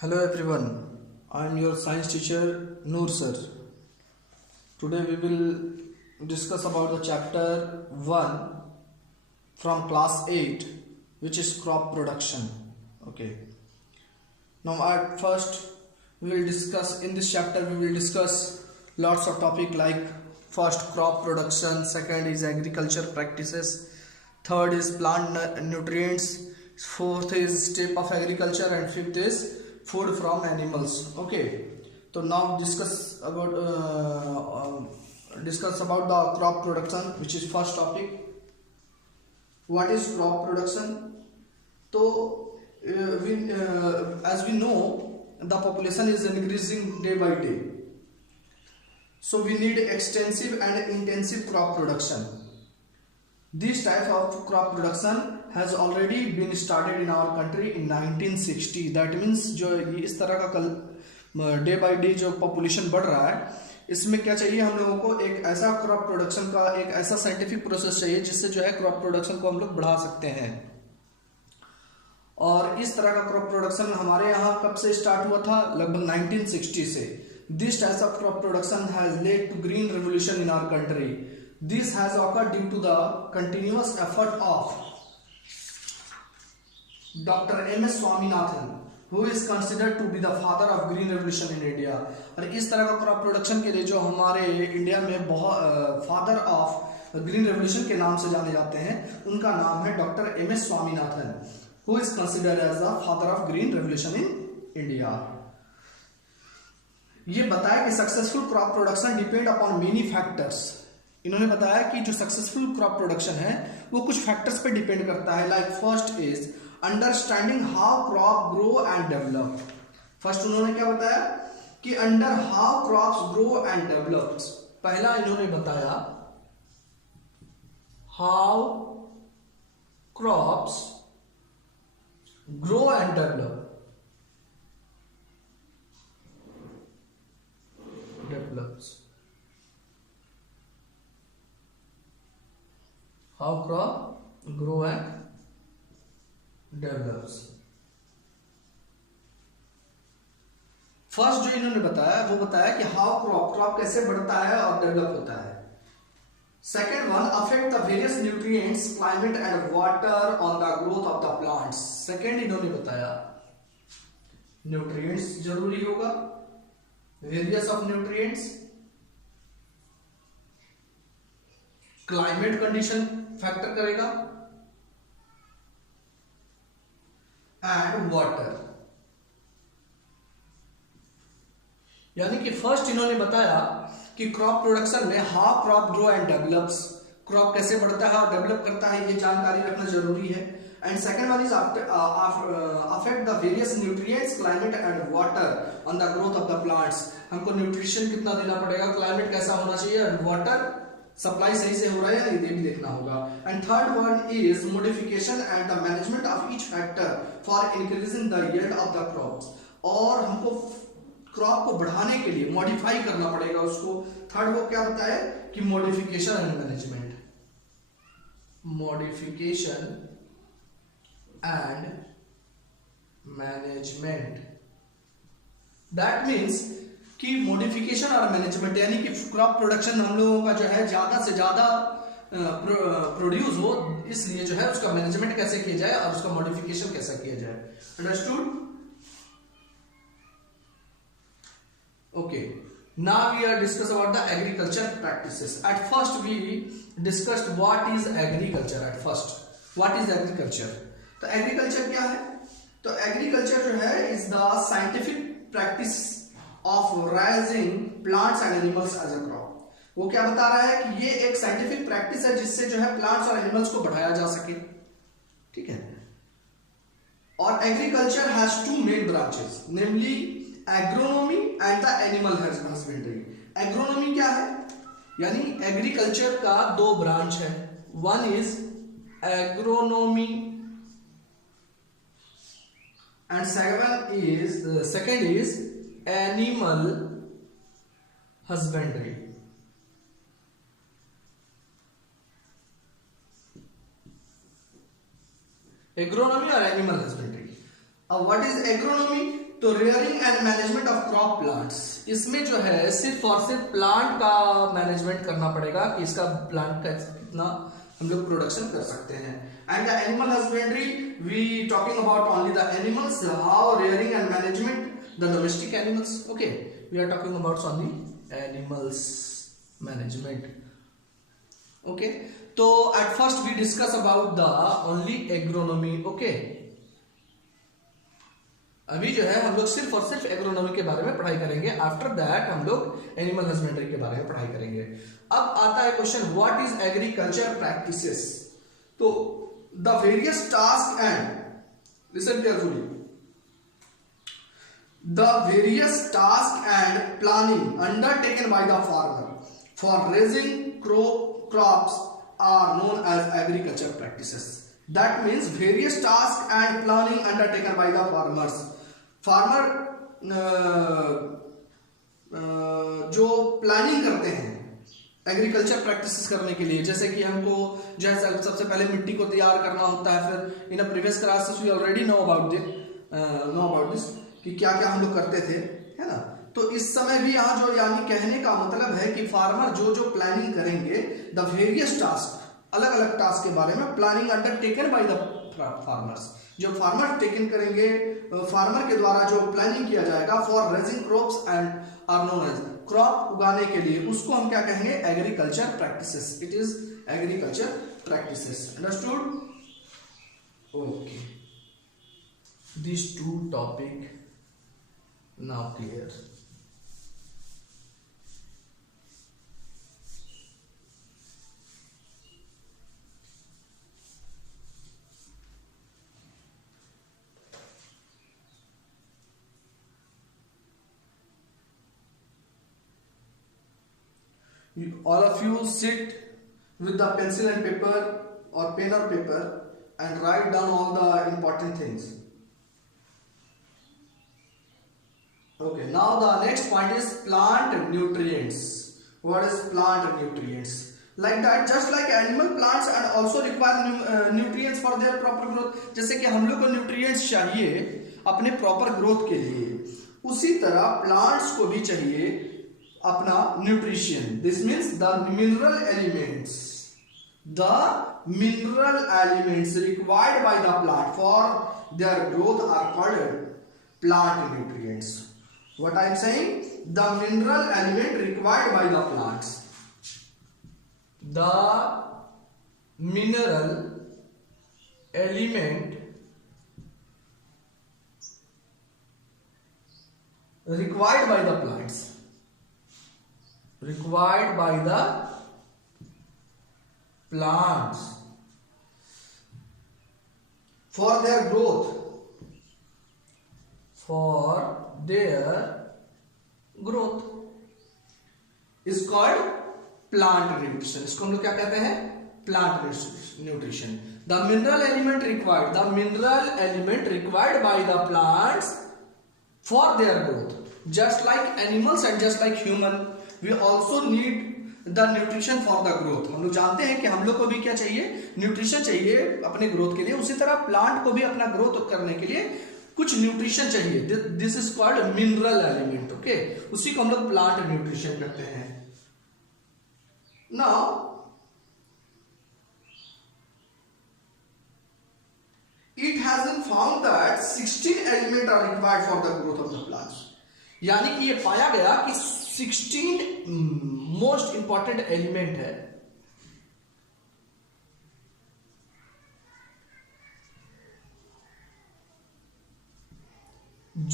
Hello everyone, I am your science teacher Noor sir. Today we will discuss about the chapter 1 from class 8, which is crop production. Okay. Now at first we will discuss in this chapter lots of topic like first crop production, second is agriculture practices, third is plant nutrients, fourth is step of agriculture, and fifth is food from animals. Okay, so now discuss about the crop production, which is first topic. What is crop production? So as we know, the population is increasing day by day, so we need extensive and intensive crop production. This type of crop production has already been started in our country in 1960. That means जो इस तरह का day by day जो पॉपुलेशन बढ़ रहा है, इसमें क्या चाहिए हम लोगों को? एक ऐसा क्रॉप प्रोडक्शन का एक ऐसा साइंटिफिक प्रोसेस चाहिए जिससे जो है क्रॉप प्रोडक्शन को हम लोग बढ़ा सकते हैं। और इस तरह का क्रॉप प्रोडक्शन हमारे यहाँ कब से स्टार्ट हुआ था? लगभग 1960 से। This type of crop production has led to green revolution in our country. This has occurred due to the continuous effort of Dr. M.S. Swaminathan, who is considered to be the father of green revolution in India. और इस तरह का crop production के लिए जो हमारे इंडिया में बहुत फादर ऑफ ग्रीन रेवोल्यूशन के नाम से जाने जाते हैं, उनका नाम है doctor M.S. Swaminathan, who is considered as the father of green revolution in India. ये बताया कि successful crop production depend upon many factors. इन्होंने बताया कि जो सक्सेसफुल क्रॉप प्रोडक्शन है वो कुछ फैक्टर्स पे डिपेंड करता है. Like first is understanding how crop grow and develop. First उन्होंने क्या बताया कि under how crops grow and develop. पहला इन्होंने बताया how crops grow and develops. How crop grow and develops. First जो इन्होंने बताया वो बताया कि हाउ क्रॉप कैसे बढ़ता है और डेवलप होता है. Second one, affect the various nutrients, climate and water on the growth of the plants. Second इन्होंने बताया न्यूट्रिएंट्स जरूरी होगा, various of nutrients, climate condition factor करेगा, एंड वाटर. यानी कि फर्स्ट इन्होंने बताया कि क्रॉप प्रोडक्शन में how crop grow and develops, crop कैसे बढ़ता है और डेवलप करता है, ये जानकारी रखना जरूरी है. And second one is affect the various nutrients, climate and water on the growth of the plants. हमको न्यूट्रिशन कितना देना पड़ेगा, क्लाइमेट कैसा होना चाहिए, एंड वाटर सप्लाई सही से हो रहा है ये भी देखना होगा. And third one is modification and the management of each factor for increasing the yield of the crops. और हमको क्रॉप को बढ़ाने के लिए मॉडिफाई करना पड़ेगा उसको. थर्ड वो क्या बताया कि modification and management, modification and management. That means कि मॉडिफिकेशन और मैनेजमेंट, यानी कि क्रॉप प्रोडक्शन हम लोगों का जो है ज्यादा से ज्यादा प्रोड्यूस हो, इसलिए जो है उसका मैनेजमेंट कैसे किया जाए और उसका मॉडिफिकेशन कैसा किया जाए. Understood? Okay, now we are discuss about the agriculture practices. At first we discussed what is agriculture. At first what is agriculture? तो एग्रीकल्चर क्या है? तो एग्रीकल्चर जो है is the scientific practice of raising plants and animals as a crop. वो क्या बता रहा है कि ये एक साइंटिफिक प्रैक्टिस है जिससे जो है प्लांट्स और एनिमल्स को बढ़ाया जा सके. ठीक है. और agriculture has two main branches, namely agronomy and the animal husbandry. Agronomy क्या है? यानी एग्रीकल्चर का दो ब्रांच है. One is agronomy and second is animal husbandry. Agronomy और एनिमल हस्बेंड्री. अब व्हाट इज एग्रोनॉमी? तो rearing and management of crop plants, इसमें जो है सिर्फ और सिर्फ प्लांट का मैनेजमेंट करना पड़ेगा कि इसका प्लांट का कितना हम लोग प्रोडक्शन कर सकते हैं. And the animal husbandry, we talking about only the animals, how rearing and management the domestic animals. Okay, we are talking about only animals management. Okay, तो at first we discuss about the only agronomy. Okay, अभी जो है हम लोग सिर्फ और सिर्फ एग्रोनॉमी के बारे में पढ़ाई करेंगे. आफ्टर दैट हम लोग एनिमल हस्बेंड्री के बारे में पढ़ाई करेंगे. अब आता है question, what is agriculture practices. तो the various task and listen carefully, the various task and planning undertaken by the farmer for raising crops are known as agriculture practices. That means various tasks and planning undertaken by the farmers. Farmer जो प्लानिंग करते हैं agriculture practices करने के लिए, जैसे कि हमको जो है सबसे पहले मिट्टी को तैयार करना होता है. फिर in a previous classes we already know about this कि क्या क्या हम लोग करते थे, है ना. तो इस समय भी यहाँ जो यानी कहने का मतलब है कि फार्मर जो जो प्लानिंग करेंगे, द वेरियस टास्क, अलग अलग टास्क के बारे में planning undertaken by the farmers, जो फार्मर टेकन करेंगे, फार्मर के द्वारा जो प्लानिंग किया जाएगा for raising crops and are known as, crop उगाने के लिए, उसको हम क्या कहेंगे, agriculture practices. It is agriculture practices. Understood. Okay, this two topic now clear. All of you sit with the pencil and paper or pen or paper and write down all the important things. Okay, now the next point is plant nutrients. What is plant nutrients? Like that, just like animal, plants and also require nutrients for their proper growth. जैसे कि हम लोग को nutrients चाहिए अपने proper growth के लिए, उसी तरह plants को भी चाहिए अपना nutrition. This means the mineral elements required by the plant for their growth are called plant nutrients. What I am saying, the mineral element required by the plants, the mineral element required by the plants, required by the plants for their growth, is called plant nutrition. इसको हम लोग क्या कहते हैं, plant nutrition. The mineral element required by the plants for their growth, just like animals and just like human, we also need the nutrition for the growth. हम लोग जानते हैं कि हम लोग को भी क्या चाहिए, न्यूट्रिशन चाहिए अपने ग्रोथ के लिए. उसी तरह प्लांट को भी अपना ग्रोथ करने के लिए कुछ न्यूट्रिशन चाहिए. This is called mineral element. Okay, उसी को हम लोग प्लांट न्यूट्रिशन कहते हैं. Now it has been found that 16 elements are required for the growth of the plants. यानी कि ये पाया गया कि 16 मोस्ट इंपॉर्टेंट एलिमेंट है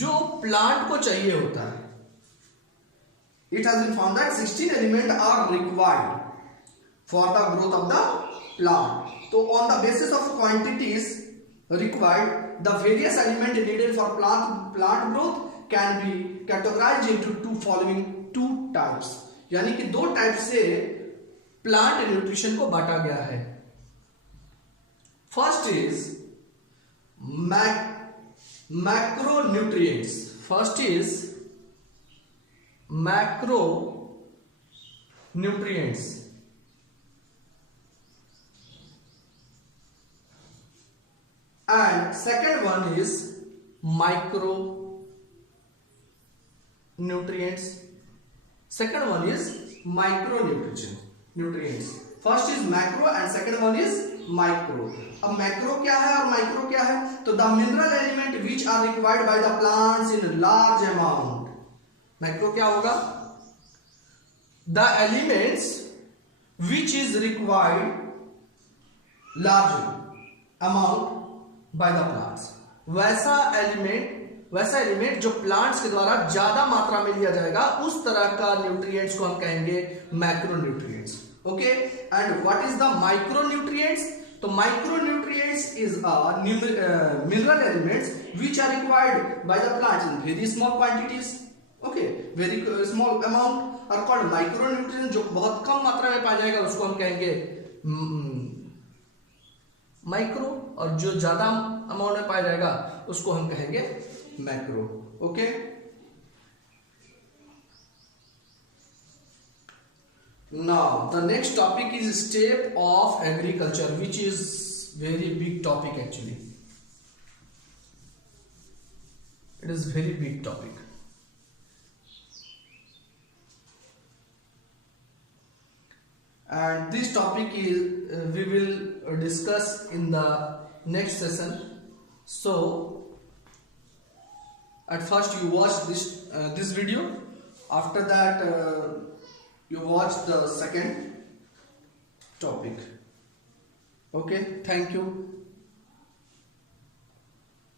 जो प्लांट को चाहिए होता है. It has been found that 16 elements are required for the growth of the plant. So on the basis of quantities required, the various elements needed for plant growth can be categorized into two types. यानी कि दो टाइप से plant nutrition को बांटा गया है. First is macronutrients. First is macronutrients and second one is micronutrients. nutrients. Second one is nutrients. First is macro and second one is micro. अब macro क्या है और micro क्या है? तो the mineral element which are required by the plants in large amount. Macro क्या होगा? The elements which is required large amount by the plants. वैसा एलिमेंट जो प्लांट्स के द्वारा ज्यादा मात्रा में लिया जाएगा, उस तरह का न्यूट्रिएंट्स को हम कहेंगे macro nutrients. Okay, and what is the micro nutrients? तो micro nutrients is mineral elements which are required by the plants in very small quantities. Okay, very small amount are called micro nutrients. जो बहुत कम मात्रा में पाया जाएगा उसको हम कहेंगे माइक्रो, और जो ज्यादा अमाउंट में पाया जाएगा उसको हम कहेंगे macro. Okay, now the next topic is step of agriculture, which is very big topic. Actually it is very big topic. And this topic is we will discuss in the next session. So at first you watch this video. After that you watch the second topic. Okay, thank you.